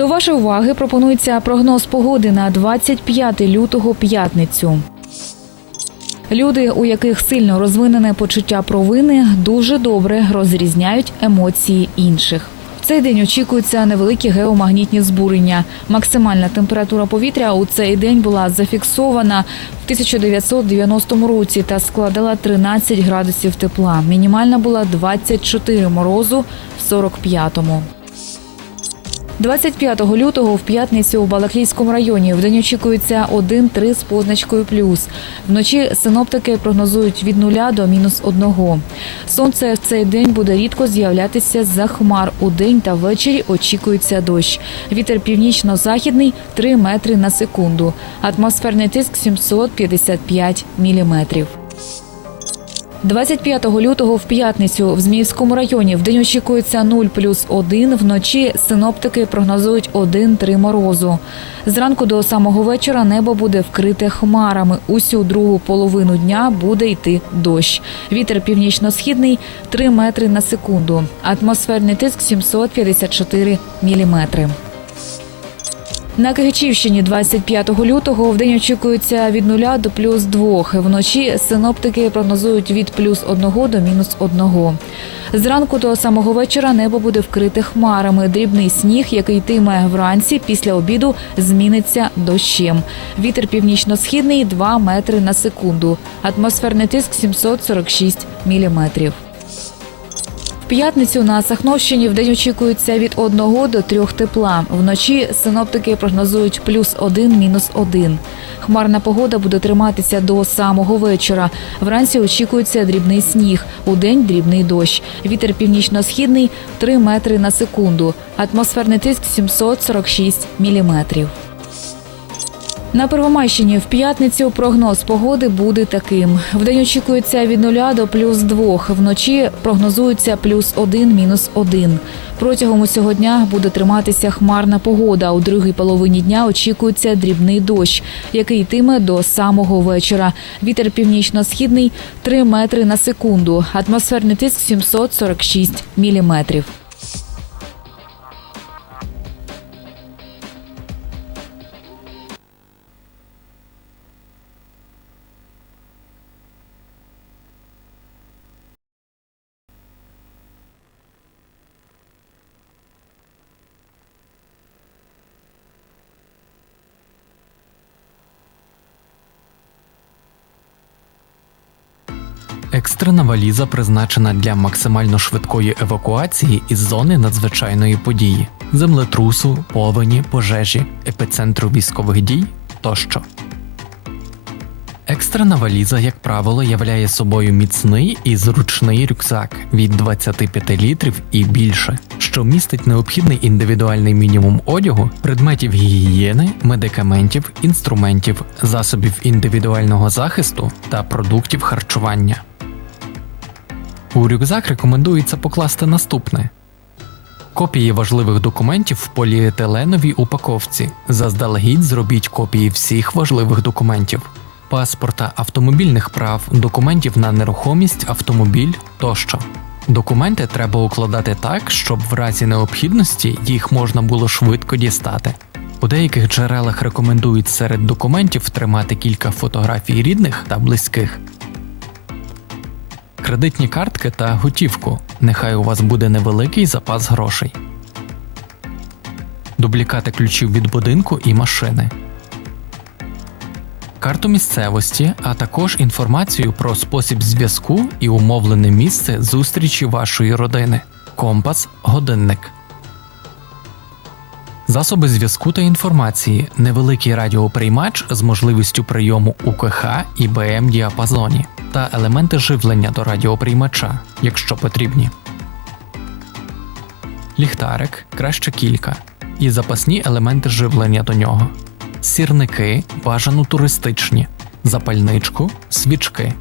До вашої уваги пропонується прогноз погоди на 25 лютого п'ятницю. Люди, у яких сильно розвинене почуття провини, дуже добре розрізняють емоції інших. В цей день очікуються невеликі геомагнітні збурення. Максимальна температура повітря у цей день була зафіксована в 1990 році та складала 13 градусів тепла. Мінімальна була 24 морозу в 45-му. 25 лютого в п'ятницю у Балаклійському районі в день очікується 1-3 з позначкою плюс. Вночі синоптики прогнозують від нуля до мінус одного. Сонце в цей день буде рідко з'являтися за хмар. У день та ввечері очікується дощ. Вітер північно-західний 3 метри на секунду. Атмосферний тиск 755 міліметрів. 25 лютого в п'ятницю в Зміївському районі в день очікується 0 плюс 1, вночі синоптики прогнозують 1-3 морозу. Зранку до самого вечора небо буде вкрите хмарами. Усю другу половину дня буде йти дощ. Вітер північно-східний 3 метри на секунду. Атмосферний тиск 754 міліметри. На Кигичівщині 25 лютого в день очікується від 0 до плюс 2. Вночі синоптики прогнозують від плюс 1 до мінус 1. Зранку до самого вечора небо буде вкрите хмарами. Дрібний сніг, який йтиме вранці, після обіду зміниться дощем. Вітер північно-східний 2 метри на секунду. Атмосферний тиск 746 міліметрів. П'ятницю на Сахновщині в день очікується від 1 до 3 тепла. Вночі синоптики прогнозують плюс 1, мінус 1. Хмарна погода буде триматися до самого вечора. Вранці очікується дрібний сніг, у день дрібний дощ. Вітер північно-східний 3 метри на секунду. Атмосферний тиск 746 міліметрів. На Первомайщині в п'ятницю прогноз погоди буде таким. Вдень очікується від 0 до плюс 2, вночі прогнозується плюс 1, мінус 1. Протягом усього дня буде триматися хмарна погода. У другій половині дня очікується дрібний дощ, який йтиме до самого вечора. Вітер північно-східний 3 метри на секунду. Атмосферний тиск 746 міліметрів. Екстрена валіза призначена для максимально швидкої евакуації із зони надзвичайної події, землетрусу, повені, пожежі, епіцентру військових дій тощо. Екстрена валіза, як правило, являє собою міцний і зручний рюкзак від 25 літрів і більше, що містить необхідний індивідуальний мінімум одягу, предметів гігієни, медикаментів, інструментів, засобів індивідуального захисту та продуктів харчування. У рюкзак рекомендується покласти наступне: копії важливих документів в поліетиленовій упаковці. Заздалегідь зробіть копії всіх важливих документів. Паспорта, автомобільних прав, документів на нерухомість, автомобіль тощо. Документи треба укладати так, щоб в разі необхідності їх можна було швидко дістати. У деяких джерелах рекомендують серед документів тримати кілька фотографій рідних та близьких. Кредитні картки та готівку. Нехай у вас буде невеликий запас грошей. Дублікати ключів від будинку і машини. Карту місцевості, а також інформацію про спосіб зв'язку і умовлене місце зустрічі вашої родини. Компас, годинник. Засоби зв'язку та інформації, невеликий радіоприймач з можливістю прийому УКХ і БМ діапазоні та елементи живлення до радіоприймача, якщо потрібні. Ліхтарик краще кілька, і запасні елементи живлення до нього. Сірники бажано туристичні, запальничку, свічки.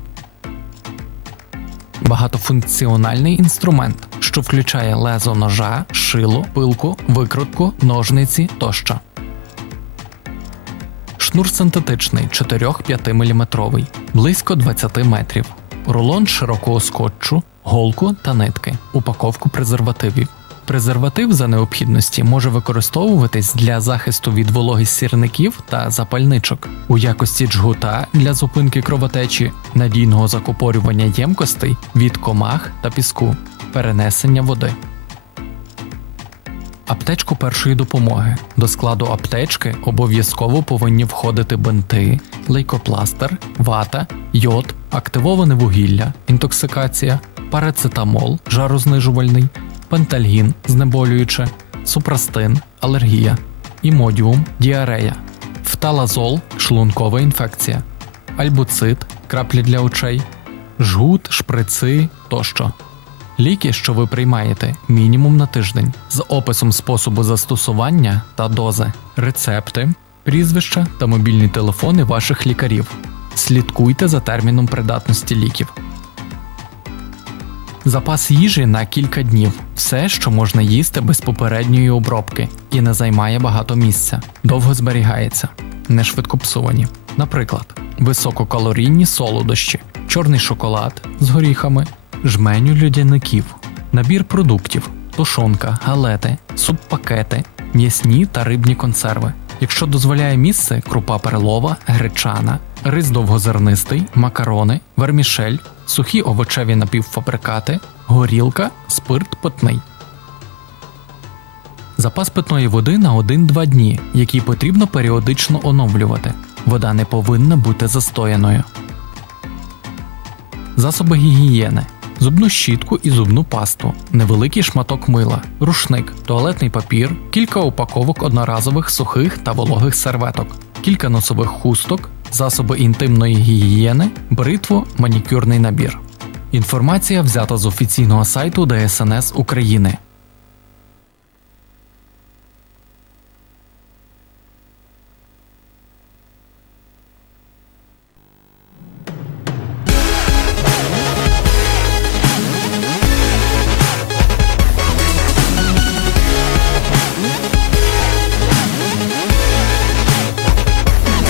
Багатофункціональний інструмент, що включає лезо ножа, шило, пилку, викрутку, ножниці тощо. Шнур синтетичний 4-5 мм, близько 20 метрів. Рулон широкого скотчу, голку та нитки, упаковку презервативів. Презерватив за необхідності може використовуватись для захисту від вологи сірників та запальничок у якості джгута для зупинки кровотечі, надійного закупорювання ємкостей від комах та піску, перенесення води. Аптечку першої допомоги. До складу аптечки обов'язково повинні входити бинти, лейкопластир, вата, йод, активоване вугілля, інтоксикація, парацетамол, жарознижувальний, пентальгін, знеболююче, супрастин, алергія, імодіум, діарея, фталазол, шлункова інфекція, альбуцит, краплі для очей, жгут, шприци тощо. Ліки, що ви приймаєте, мінімум на тиждень, з описом способу застосування та дози, рецепти, прізвища та мобільні телефони ваших лікарів. Слідкуйте за терміном придатності ліків. Запас їжі на кілька днів. Все, що можна їсти без попередньої обробки і не займає багато місця, довго зберігається, не швидкопсувані. Наприклад, висококалорійні солодощі, чорний шоколад з горіхами, жменю людяників, набір продуктів, тушонка, галети, субпакети, м'ясні та рибні консерви. Якщо дозволяє місце, крупа перлова, гречана, рис довгозернистий, макарони, вермішель, сухі овочеві напівфабрикати, горілка, спирт питний. Запас питної води на 1-2 дні, який потрібно періодично оновлювати. Вода не повинна бути застояною. Засоби гігієни. Зубну щітку і зубну пасту, невеликий шматок мила, рушник, туалетний папір, кілька упаковок одноразових сухих та вологих серветок, кілька носових хусток, засоби інтимної гігієни, бритву, манікюрний набір. Інформація взята з офіційного сайту ДСНС України